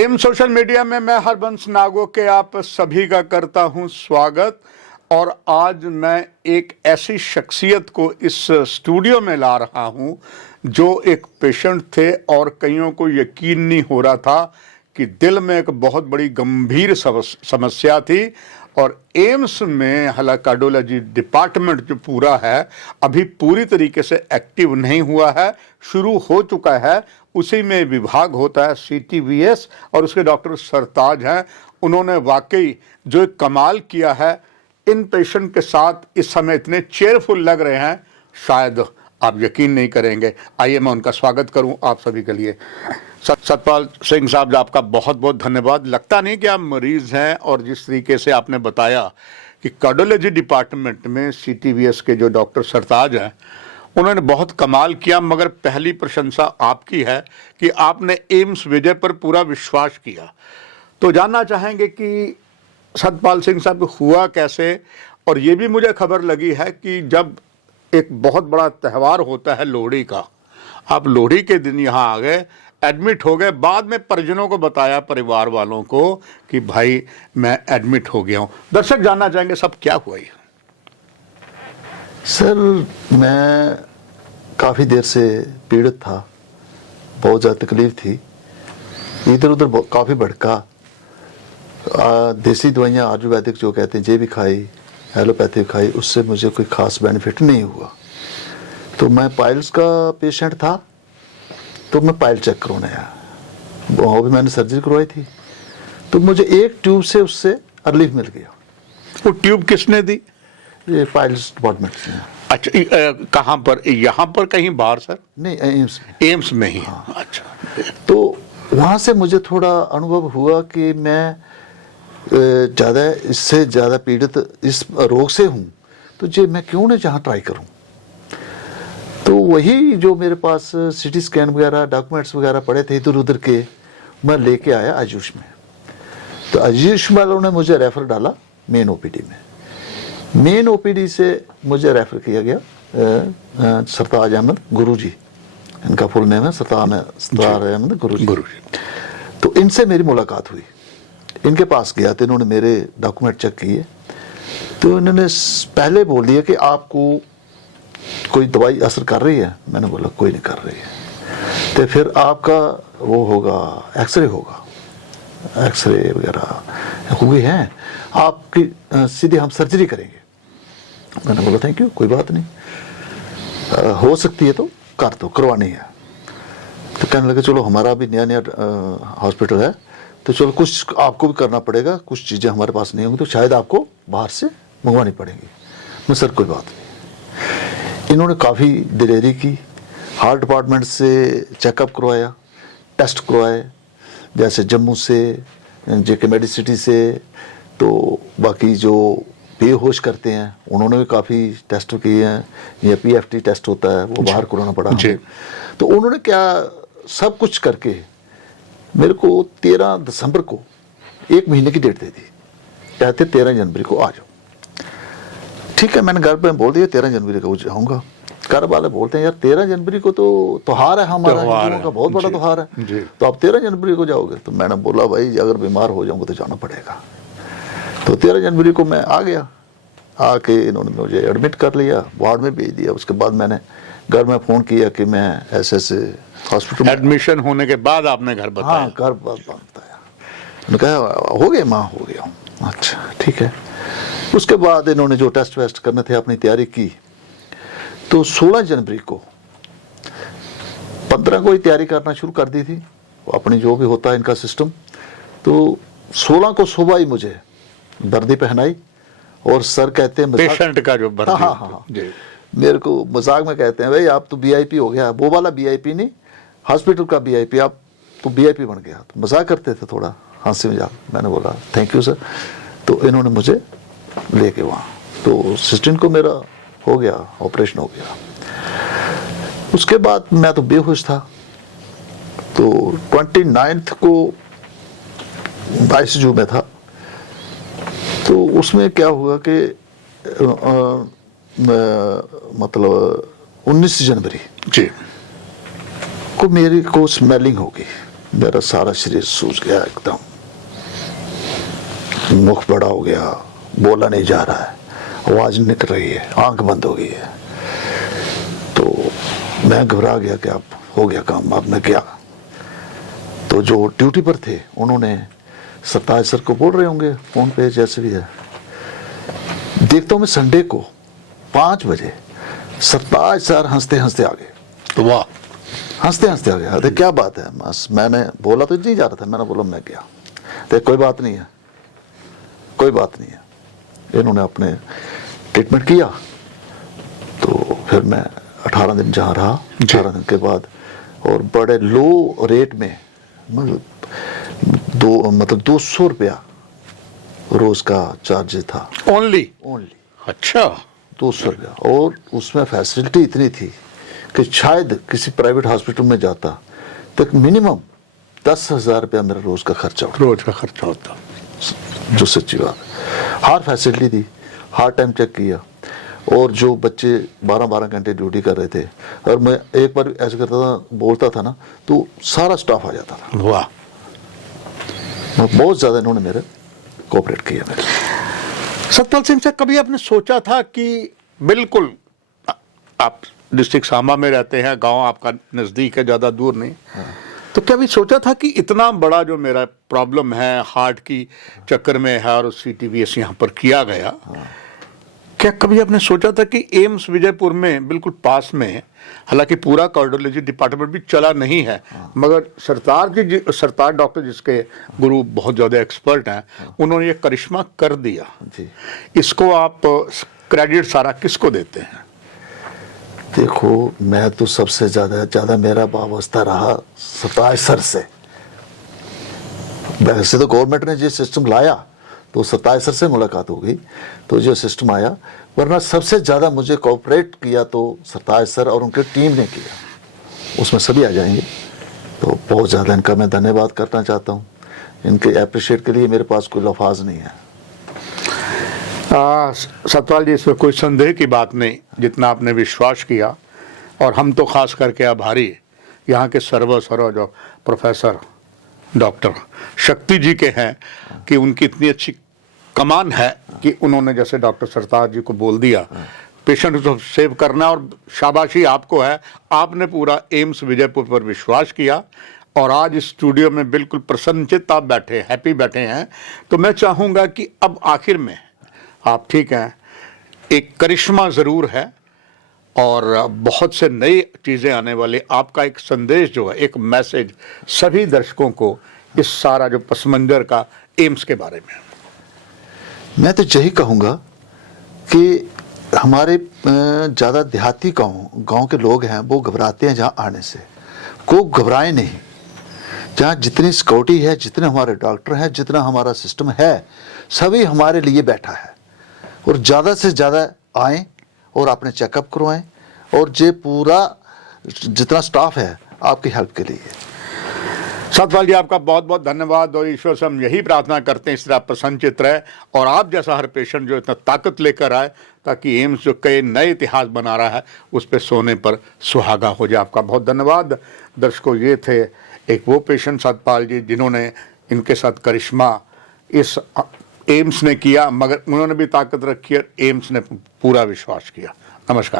M social media में मैं हरबंस नागो के आप सभी का करता हूं स्वागत। और आज मैं एक ऐसी शख्सियत को इस स्टूडियो में ला रहा हूं जो एक पेशेंट थे और कईयों को यकीन नहीं हो रहा था कि दिल में एक बहुत बड़ी गंभीर समस्या थी। और एम्स में हालांकि कार्डियोलॉजी डिपार्टमेंट जो पूरा है अभी पूरी तरीके से एक्टिव नहीं हुआ है, शुरू हो चुका है। उसी में विभाग होता है CTVS और उसके डॉक्टर सरताज हैं। उन्होंने वाकई जो एक कमाल किया है, इन पेशेंट के साथ इस समय इतने चेयरफुल लग रहे हैं, शायद आप यकीन नहीं करेंगे। आइए मैं उनका स्वागत करूं आप सभी के लिए। सतपाल सिंह साहब, आपका बहुत बहुत धन्यवाद। लगता नहीं कि आप मरीज हैं, और जिस तरीके से आपने बताया कि कार्डियोलॉजी डिपार्टमेंट में CTVS के जो डॉक्टर सरताज हैं उन्होंने बहुत कमाल किया। मगर पहली प्रशंसा आपकी है कि आपने एम्स विजय पर पूरा विश्वास किया। तो जानना चाहेंगे कि सतपाल सिंह साहब हुआ कैसे। और ये भी मुझे खबर लगी है कि जब एक बहुत बड़ा त्यौहार होता है लोहड़ी का, आप लोहड़ी के दिन यहाँ आ गए, एडमिट हो गए, बाद में परिजनों को बताया, परिवार वालों को, कि भाई मैं एडमिट हो गया हूँ। दर्शक जानना चाहेंगे सब क्या हुआ ये। सर, मैं काफ़ी देर से पीड़ित था, बहुत ज़्यादा तकलीफ थी, इधर उधर काफ़ी भड़का। देसी दवाइयाँ आयुर्वेदिक जो कहते हैं जे भी खाई, एलोपैथी खाई, उससे मुझे कोई ख़ास बेनिफिट नहीं हुआ। तो मैं पाइल्स का पेशेंट था, तो मैं पाइल चेक करवाने आया। वहाँ भी मैंने सर्जरी करवाई थी, तो मुझे एक ट्यूब से उससे रिलीफ मिल गया। वो ट्यूब किसने दी? ये पाइल्स डिपार्टमेंट से। अच्छा, कहाँ पर? यहाँ पर कहीं बाहर सर? नहीं, एम्स में। एम्स में ही। हाँ। अच्छा। तो वहाँ से मुझे थोड़ा अनुभव हुआ कि मैं ज़्यादा इससे ज़्यादा पीड़ित इस रोग से हूँ, तो जे मैं क्यों ना जहाँ ट्राई करूँ। तो वही जो मेरे पास CT स्कैन वगैरह डॉक्यूमेंट्स वगैरह पड़े थे इधर उधर के, मैं लेके आया आयुष में। तो आयुष वालों ने मुझे रेफ़र डाला मेन OPD में। मेन OPD से मुझे रेफ़र किया गया सरताज अहमद गुरुजी, इनका फुल नेम है सरताज अहमद गुरुजी। तो इनसे मेरी मुलाकात हुई, इनके पास गया तो इन्होंने मेरे डॉक्यूमेंट चेक किए। तो इन्होंने पहले बोल दिया कि आपको कोई दवाई असर कर रही है। मैंने बोला कोई नहीं कर रही है। तो फिर आपका वो होगा, एक्सरे होगा, एक्सरे वगैरह हुए हैं आपकी, सीधे हम सर्जरी करेंगे। मैंने बोला थैंक यू, कोई बात नहीं, हो सकती है तो कर दो, करवानी है। तो कहने लगे चलो हमारा भी नया नया हॉस्पिटल है, तो चलो कुछ आपको भी करना पड़ेगा, कुछ चीज़ें हमारे पास नहीं होंगी तो शायद आपको बाहर से मंगवानी पड़ेंगी। मैं सर कोई बात नहीं। इन्होंने काफ़ी दिलेरी की, हार्ट डिपार्टमेंट से चेकअप करवाया, टेस्ट करवाए, जैसे जम्मू से, JK मेडिसिटी से, तो बाकी जो बेहोश करते हैं उन्होंने भी काफ़ी टेस्ट किए हैं। या PFT टेस्ट होता है वो बाहर कराना पड़ा। तो उन्होंने क्या सब कुछ करके मेरे को 13 दिसंबर को 1 महीने की डेट दे दी, कहते 13 जनवरी को आ जाओ। ठीक है, मैंने घर पे बोल दिया 13 जनवरी को जाऊँगा। घर वाले बोलते हैं यार 13 जनवरी को तो त्योहार है हमारा, हिंदुओं का बहुत बड़ा त्योहार है, तो आप 13 जनवरी को जाओगे। तो मैंने बोला भाई अगर बीमार हो जाऊँगा तो जाना पड़ेगा। तो 13 जनवरी को मैं आ गया। आके इन्होंने मुझे एडमिट कर लिया, वार्ड में भेज दिया। उसके बाद मैंने घर में फ़ोन किया कि मैं ऐसे हॉस्पिटल में। एडमिशन होने के बाद आपने घर बताया? हाँ, घर बताया। उन्होंने कहा हो गया माँ, हो गया हूँ। अच्छा ठीक है। उसके बाद इन्होंने जो टेस्ट वेस्ट करने थे अपनी तैयारी की। तो 16 जनवरी को 15 को ही तैयारी करना शुरू कर दी थी, अपनी जो भी होता है इनका सिस्टम। तो 16 को सुबह ही मुझे वर्दी पहनाई और सर कहते हैं पेशेंट का जो वर्दी। हाँ, मेरे को मजाक में कहते हैं भाई आप तो VIP हो गया। वो वाला VIP नहीं, हॉस्पिटल का VIP, आप तो VIP बन गया। तो मजाक करते थे थोड़ा, हंसी मजाक। मैंने बोला थैंक यू सर। तो इन्होंने मुझे लेके वहाँ, तो सिस्टम को मेरा हो गया, ऑपरेशन हो गया। उसके बाद मैं तो बेहोश था। तो 29 को ICU में था। तो उसमें क्या हुआ कि मतलब 19 जनवरी जी को मेरी को स्मेलिंग हो गई। मेरा सारा शरीर सूज गया एकदम, मुख बड़ा हो गया, बोला नहीं जा रहा है, आवाज निकल रही है, आंख बंद हो गई है। तो मैं घबरा गया कि अब हो गया काम, अब मैं क्या। तो जो ड्यूटी पर थे उन्होंने सरताज सर को बोल रहे होंगे फोन पे, जैसे भी है। देखता हूं मैं संडे को 5 बजे सरताज सर हंसते हंसते आ गए। वाह, हंसते हंसते आ गया। अरे क्या बात है, बस मैंने बोला तो नहीं जा रहा था, मैंने बोला मैं गया, देख कोई बात नहीं है, कोई बात नहीं है। इन्होंने अपने ट्रीटमेंट किया। तो फिर मैं 18 दिन जहाँ रहा, 18 दिन के बाद और बड़े लो रेट में, मतलब 200 रुपया रोज का चार्ज था। ओनली? अच्छा, 200 रुपया। और उसमें फैसिलिटी इतनी थी कि शायद किसी प्राइवेट हॉस्पिटल में जाता तो मिनिमम 10,000 रुपया मेरा रोज का खर्चा होता। रोज का खर्चा होता। जो सच्ची बात है, हर फैसिलिटी थी, हर टाइम चेक किया। और जो बच्चे 12-12 घंटे ड्यूटी कर रहे थे, और मैं एक बार ऐसे करता था, बोलता था ना, तो सारा स्टाफ आ जाता था। वाह, बहुत ज़्यादा इन्होंने मेरे कोऑपरेट किया मेरे। सतपाल सिंह साहब, कभी आपने सोचा था कि बिल्कुल आप डिस्ट्रिक्ट सांबा में रहते हैं, गांव आपका नज़दीक है, ज़्यादा दूर नहीं, तो कभी सोचा था कि इतना बड़ा जो मेरा प्रॉब्लम है हार्ट की चक्कर में है और CTVS यहाँ पर किया गया, क्या कभी आपने सोचा था कि एम्स विजयपुर में बिल्कुल पास में, हालांकि पूरा कार्डियोलॉजी डिपार्टमेंट भी चला नहीं है, मगर सरताज डॉक्टर जिसके गुरु बहुत ज़्यादा एक्सपर्ट हैं, उन्होंने ये करिश्मा कर दिया जी। इसको आप क्रेडिट सारा किसको देते हैं? देखो, मैं तो सबसे ज़्यादा मेरा वाबस्ता रहा सरताज सर से। वैसे तो गवर्नमेंट ने जो सिस्टम लाया तो सरताज सर से मुलाकात हो गई, तो जो सिस्टम आया, वरना सबसे ज़्यादा मुझे कोऑपरेट किया तो सरताज सर और उनकी टीम ने किया। उसमें सभी आ जाएंगे। तो बहुत ज़्यादा इनका मैं धन्यवाद करना चाहता हूँ। इनके अप्रिशिएट के लिए मेरे पास कोई लफ्ज़ नहीं है। सतपाल जी, इसमें कोई संदेह की बात नहीं, जितना आपने विश्वास किया, और हम तो खास करके आभारी यहाँ के सर्व जो प्रोफेसर डॉक्टर शक्ति जी के हैं कि उनकी इतनी अच्छी कमान है कि उन्होंने जैसे डॉक्टर सरताज जी को बोल दिया पेशेंट को सेव करना, और शाबाशी आपको है, आपने पूरा एम्स विजयपुर पर विश्वास किया और आज इस स्टूडियो में बिल्कुल प्रसन्नचित्त आप बैठे, हैप्पी बैठे हैं। तो मैं चाहूँगा कि अब आखिर में आप ठीक हैं, एक करिश्मा ज़रूर है और बहुत से नई चीज़ें आने वाली, आपका एक संदेश जो है, एक मैसेज सभी दर्शकों को इस सारा जो पस मंज़र का एम्स के बारे में। मैं तो यही कहूँगा कि हमारे ज़्यादा देहाती गांव के लोग हैं, वो घबराते हैं जहाँ आने से। को घबराए नहीं। जहाँ जितनी सिक्योरिटी है, जितने हमारे डॉक्टर हैं, जितना हमारा सिस्टम है, सभी हमारे लिए बैठा है। और ज़्यादा से ज़्यादा आएँ और अपने चेकअप करवाएं, और ये पूरा जितना स्टाफ है आपकी हेल्प के लिए। सतपाल जी, आपका बहुत बहुत धन्यवाद, और ईश्वर से हम यही प्रार्थना करते हैं इस तरह प्रसन्नचित्त रहे और आप जैसा हर पेशेंट जो इतना ताकत लेकर आए, ताकि एम्स जो कई नए इतिहास बना रहा है उस पर सोने पर सुहागा हो जाए। आपका बहुत धन्यवाद। दर्शकों, ये थे एक वो पेशेंट सतपाल जी जिन्होंने, इनके साथ करिश्मा इस एम्स ने किया, मगर उन्होंने भी ताकत रखी और एम्स ने पूरा विश्वास किया। नमस्कार।